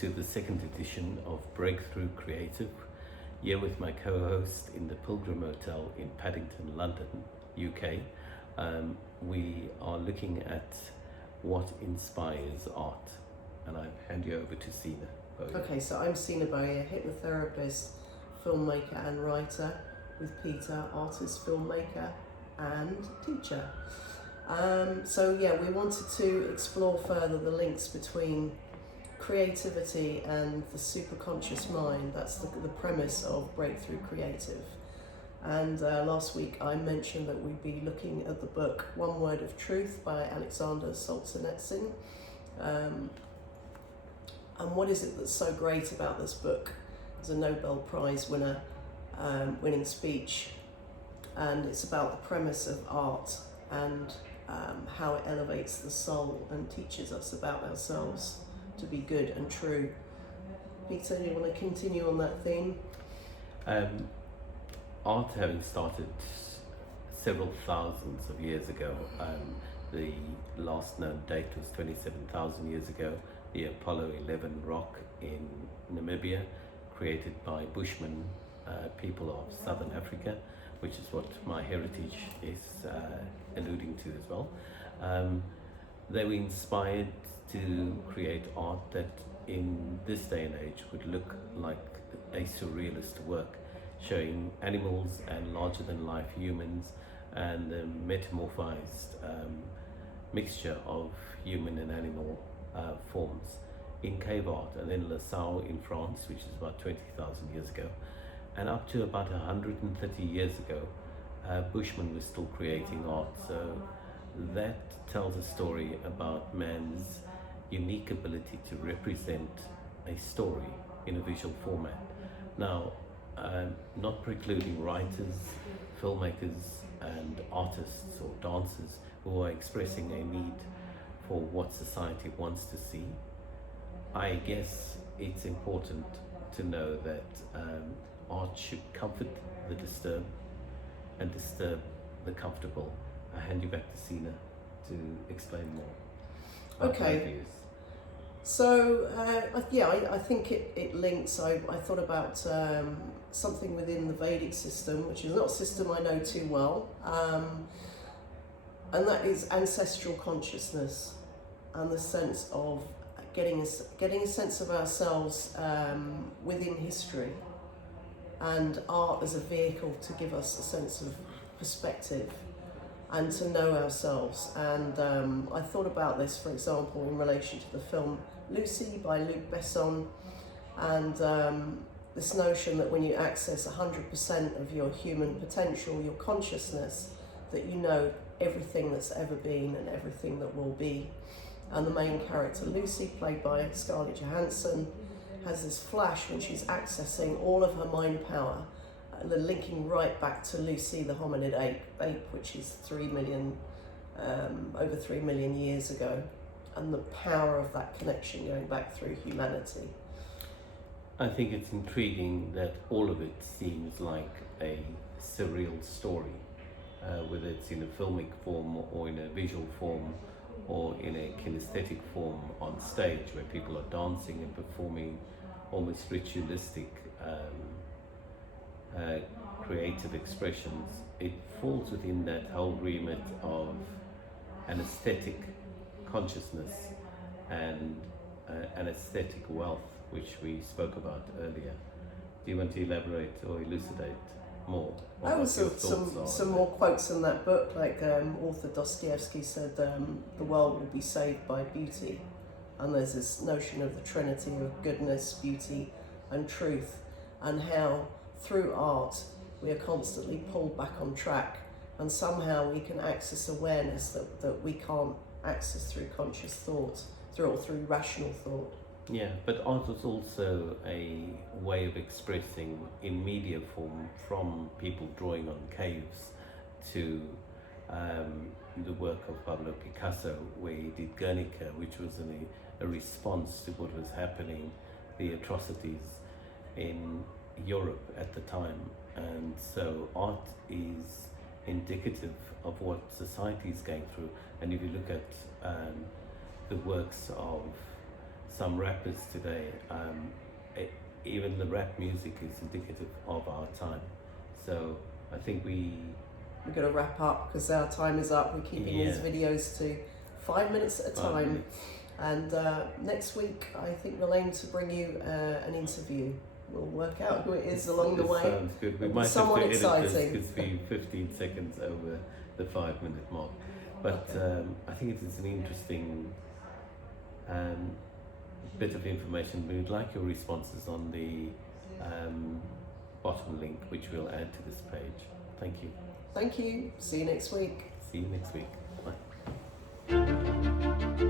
to the second edition of Breakthrough Creative, here with my co-host in the Pilgrim Hotel in Paddington, London, UK. We are looking at what inspires art, and I hand you over to Sina. Bowyer. Okay, so I'm Sina Bowyer, hypnotherapist, filmmaker and writer, with Peter, artist, filmmaker and teacher. We wanted to explore further the links between creativity and the superconscious mind. That's the premise of Breakthrough Creative. And last week I mentioned that we'd be looking at the book One Word of Truth by Alexander Solzhenitsyn. And what is it that's so great about this book? It's a Nobel Prize winner winning speech, and it's about the premise of art and how it elevates the soul and teaches us about ourselves to be good and true. Peter, do you want to continue on that theme? Art having started several thousands of years ago, the last known date was 27,000 years ago, the Apollo 11 rock in Namibia, created by Bushmen, people of Southern Africa, which is what my heritage is alluding to as well. They were inspired to create art that in this day and age would look like a surrealist work, showing animals and larger than life humans and the metamorphized mixture of human and animal forms in cave art. And then Lascaux in France, which is about 20,000 years ago, and up to about 130 years ago, Bushmen were still creating art. So that tells a story about man's unique ability to represent a story in a visual format. Now, not precluding writers, filmmakers and artists or dancers who are expressing a need for what society wants to see. I guess it's important to know that art should comfort the disturbed and disturb the comfortable. I hand you back to Sina to explain more. Okay. So I think it links. I thought about something within the Vedic system, which is not a system I know too well, and that is ancestral consciousness and the sense of getting a sense of ourselves within history, and art as a vehicle to give us a sense of perspective and to know ourselves. And I thought about this, for example, in relation to the film Lucy by Luc Besson, and this notion that when you access 100% of your human potential, your consciousness, that you know everything that's ever been and everything that will be. And the main character, Lucy, played by Scarlett Johansson, has this flash when she's accessing all of her mind power, linking right back to Lucy, the hominid ape, which is over 3 million years ago, and the power of that connection going back through humanity. I think it's intriguing that all of it seems like a surreal story, whether it's in a filmic form or in a visual form or in a kinesthetic form on stage, where people are dancing and performing almost ritualistic creative expressions. It falls within that whole remit of an aesthetic consciousness and an aesthetic wealth, which we spoke about earlier. Do you want to elaborate or elucidate more? Some more quotes in that book, like author Dostoevsky said, the world will be saved by beauty, and there's this notion of the trinity of goodness, beauty and truth, and how through art we are constantly pulled back on track, and somehow we can access awareness that we can't access through conscious thought, through rational thought. Yeah, but art was also a way of expressing in media form, from people drawing on caves to the work of Pablo Picasso, where he did Guernica, which was a response to what was happening, the atrocities in Europe at the time. And so art is indicative of what society is going through. And if you look at the works of some rappers today, even the rap music is indicative of our time. So I think we're going to wrap up because our time is up. We're keeping these videos to 5 minutes at a time. And next week, I think we'll aim to bring you an interview. We'll work out who it is along the way. Sounds good. We might someone have to edit exciting. this to be 15 seconds over the 5-minute mark. But I think it is an interesting bit of information. We would like your responses on the bottom link, which we'll add to this page. Thank you. Thank you. See you next week. See you next week. Bye.